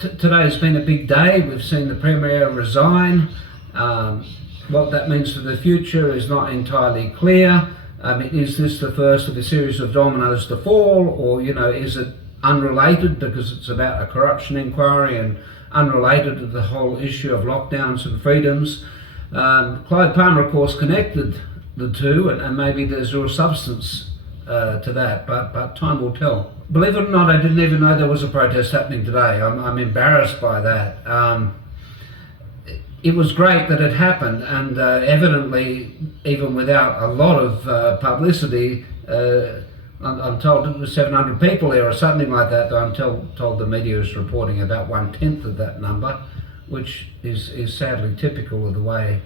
Today's been a big day. We've seen the Premier resign. What that means for the future is not entirely clear. Is this the first of a series of dominoes to fall, or is it unrelated because it's about a corruption inquiry and unrelated to the whole issue of lockdowns and freedoms? Clive Palmer, of course, connected the two, and maybe there's real substance to that, but time will tell. Believe it or not, I didn't even know there was a protest happening today. I'm embarrassed by that. It was great that it happened, and evidently, even without a lot of publicity, I'm told it was 700 people there or something like that. I'm told the media is reporting about 1/10 of that number, which is sadly typical of the way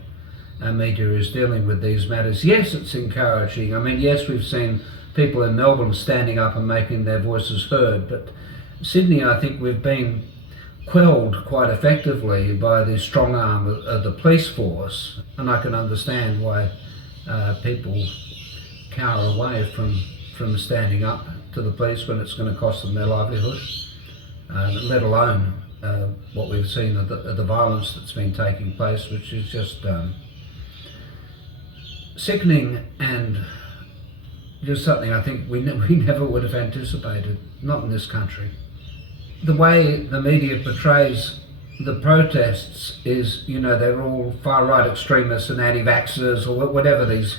our media is dealing with these matters. Yes, it's encouraging. Yes, we've seen people in Melbourne standing up and making their voices heard, but Sydney, I think we've been quelled quite effectively by the strong arm of the police force, and I can understand why people cower away from standing up to the police when it's going to cost them their livelihood, let alone what we've seen of the violence that's been taking place, which is just sickening and just something I think we never would have anticipated, not in this country. The way the media portrays the protests is, they're all far-right extremists and anti-vaxxers or whatever these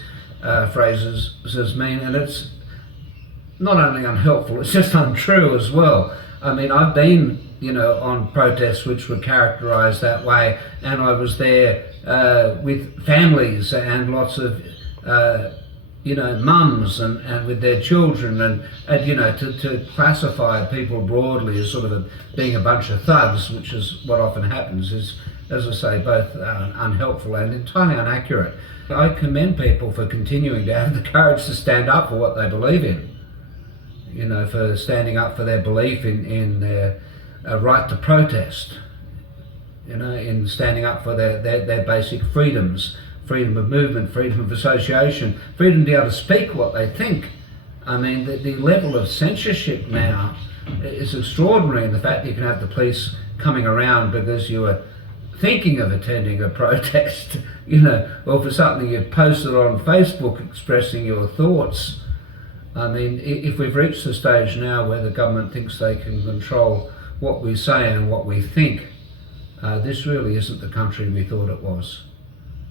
phrases mean, and it's not only unhelpful, it's just untrue as well. I've been, on protests which were characterised that way, and I was there with families and lots of mums and with their children, and to classify people broadly as sort of being a bunch of thugs, which is what often happens, is, as I say, both unhelpful and entirely inaccurate. I commend people for continuing to have the courage to stand up for what they believe in, for standing up for their belief in their right to protest, in standing up for their basic freedoms. Freedom of movement, freedom of association, freedom to be able to speak what they think. The level of censorship now is extraordinary, in the fact that you can have the police coming around because you were thinking of attending a protest, or for something you posted on Facebook expressing your thoughts. If we've reached the stage now where the government thinks they can control what we say and what we think, this really isn't the country we thought it was.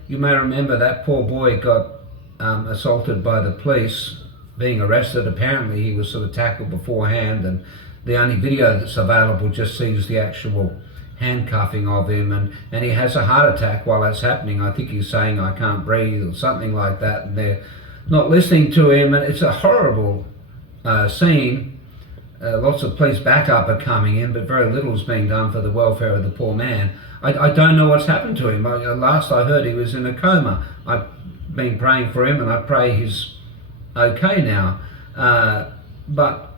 You may remember that poor boy got assaulted by the police, being arrested. Apparently he was sort of tackled beforehand, and the only video that's available just sees the actual handcuffing of him, and he has a heart attack while that's happening. I think he's saying, "I can't breathe," or something like that, and they're not listening to him, and it's a horrible scene. Lots of police backup are coming in, but very little is being done for the welfare of the poor man. I don't know what's happened to him. Last I heard he was in a coma. I've been praying for him, and I pray he's okay now. But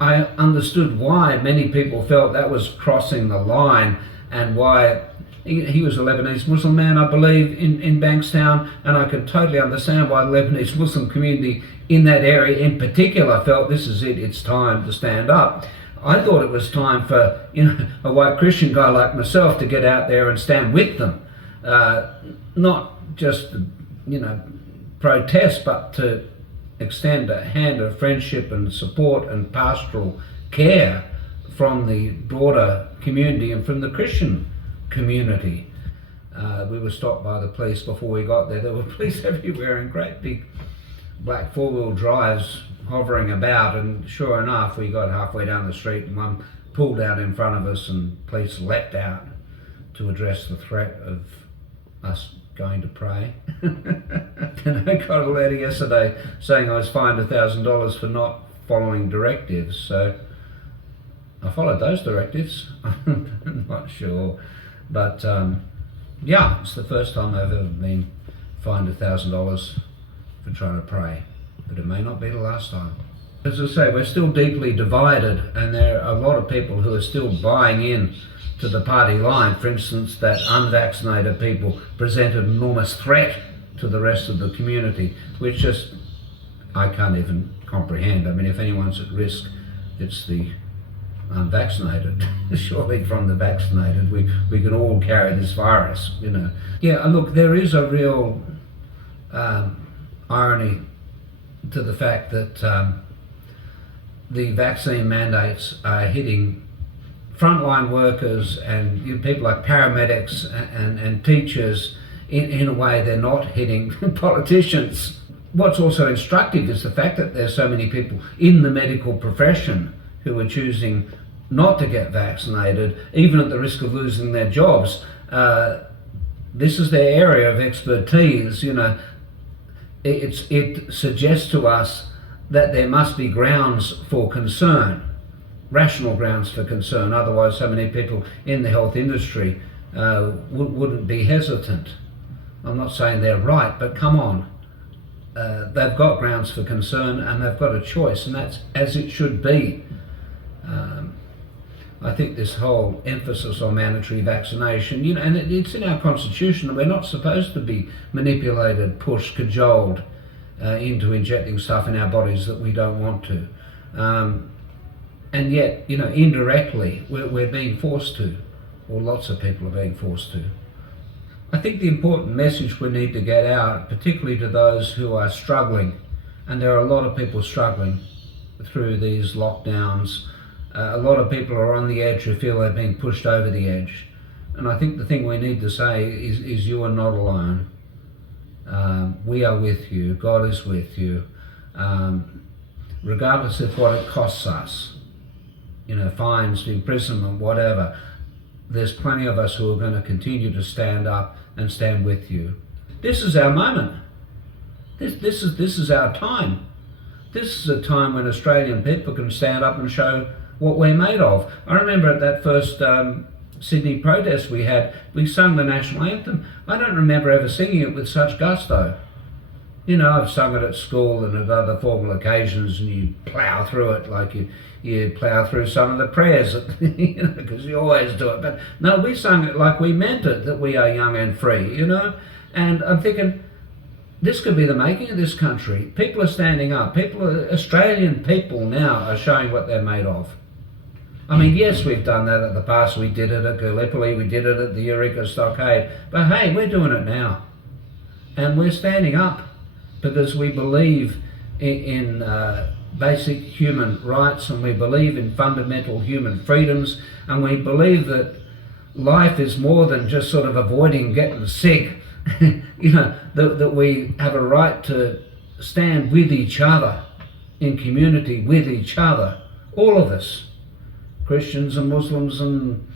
I understood why many people felt that was crossing the line, and why he was a Lebanese Muslim man, I believe, in Bankstown, and I could totally understand why the Lebanese Muslim community in that area in particular felt this is it, it's time to stand up. I thought it was time for a white Christian guy like myself to get out there and stand with them, not just protest, but to extend a hand of friendship and support and pastoral care from the broader community and from the Christian community. We were stopped by the police before we got there. There were police everywhere in great big black four-wheel drives hovering about, and sure enough we got halfway down the street and one pulled out in front of us, and police leapt out to address the threat of us going to pray. And I got a letter yesterday saying I was fined $1,000 for not following directives, so I followed those directives. I'm not sure, but yeah, it's the first time I've ever been fined $1,000 for trying to pray, but it may not be the last time. As I say, we're still deeply divided, and there are a lot of people who are still buying in to the party line. For instance, that unvaccinated people present an enormous threat to the rest of the community, which I can't even comprehend. If anyone's at risk, it's the unvaccinated. Surely from the vaccinated we can all carry this virus, you know. Yeah, look, there is a real irony to the fact that the vaccine mandates are hitting frontline workers and people like paramedics and teachers in a way they're not hitting politicians. What's also instructive is the fact that there's so many people in the medical profession who are choosing not to get vaccinated, even at the risk of losing their jobs. This is their area of expertise, you know. It suggests to us that there must be grounds for concern, rational grounds for concern, otherwise so many people in the health industry wouldn't be hesitant. I'm not saying they're right, but come on. They've got grounds for concern and they've got a choice, and that's as it should be. I think this whole emphasis on mandatory vaccination, you know, and it's in our constitution, and we're not supposed to be manipulated, pushed, cajoled into injecting stuff in our bodies that we don't want to. And yet, you know, indirectly, we're being forced to, or lots of people are being forced to. I think the important message we need to get out, particularly to those who are struggling, and there are a lot of people struggling through these lockdowns. A lot of people are on the edge who feel they're being pushed over the edge. And I think the thing we need to say is you are not alone. We are with you. God is with you. Regardless of what it costs us, you know, fines, imprisonment, whatever, there's plenty of us who are going to continue to stand up and stand with you. This is our moment. This is our time. This is a time when Australian people can stand up and show what we're made of. I remember at that first Sydney protest we had, we sung the national anthem. I don't remember ever singing it with such gusto. You know, I've sung it at school and at other formal occasions, and you plough through it like you plough through some of the prayers, you know, because you always do it. But no, we sung it like we meant it, that we are young and free, you know. And I'm thinking, this could be the making of this country. People are standing up. Australian people now are showing what they're made of. I mean, yes, we've done that in the past. We did it at Gallipoli, we did it at the Eureka Stockade. But hey, we're doing it now. And we're standing up because we believe in basic human rights, and we believe in fundamental human freedoms, and we believe that life is more than just sort of avoiding getting sick. You know, that we have a right to stand with each other, in community with each other, all of us. Christians and Muslims and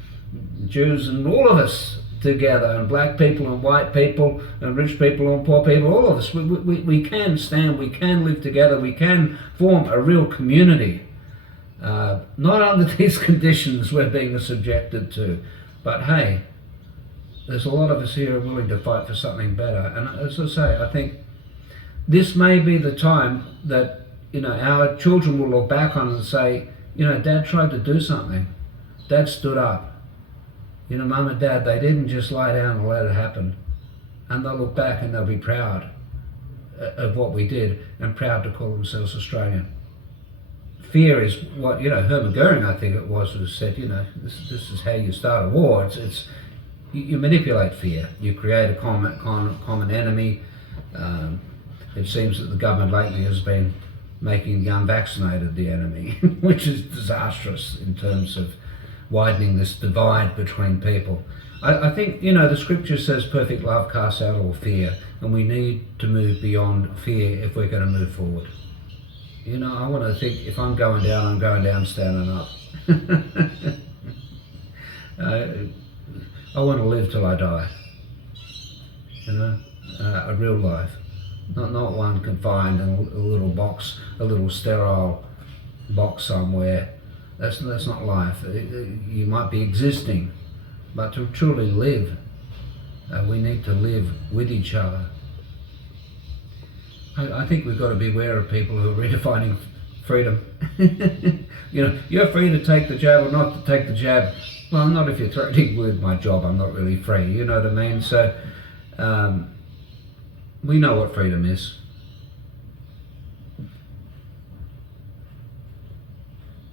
Jews and all of us together, and black people and white people and rich people and poor people, all of us. We can stand, we can live together, we can form a real community. Not under these conditions we're being subjected to, but hey, there's a lot of us here willing to fight for something better. And as I say, I think this may be the time that, you know, our children will look back on and say, you know, Dad tried to do something. Dad stood up. You know, Mum and Dad, they didn't just lie down and let it happen. And they'll look back and they'll be proud of what we did, and proud to call themselves Australian. Fear is what, you know, Hermann Goering, I think it was, who said, you know, this is how you start a war. You manipulate fear. You create a common enemy. It seems that the government lately has been making the unvaccinated the enemy, which is disastrous in terms of widening this divide between people. I think, you know, the scripture says perfect love casts out all fear, and we need to move beyond fear if we're going to move forward. You know, I want to think, if I'm going down, I'm going down standing up. I want to live till I die, you know, a real life. Not one confined in a little box, a little sterile box somewhere. That's not life. You might be existing, but to truly live, we need to live with each other. I think we've got to be aware of people who are redefining freedom. You know, you're free to take the jab or not to take the jab. Well, not if you're threatening with my job. I'm not really free. You know what I mean? So we know what freedom is.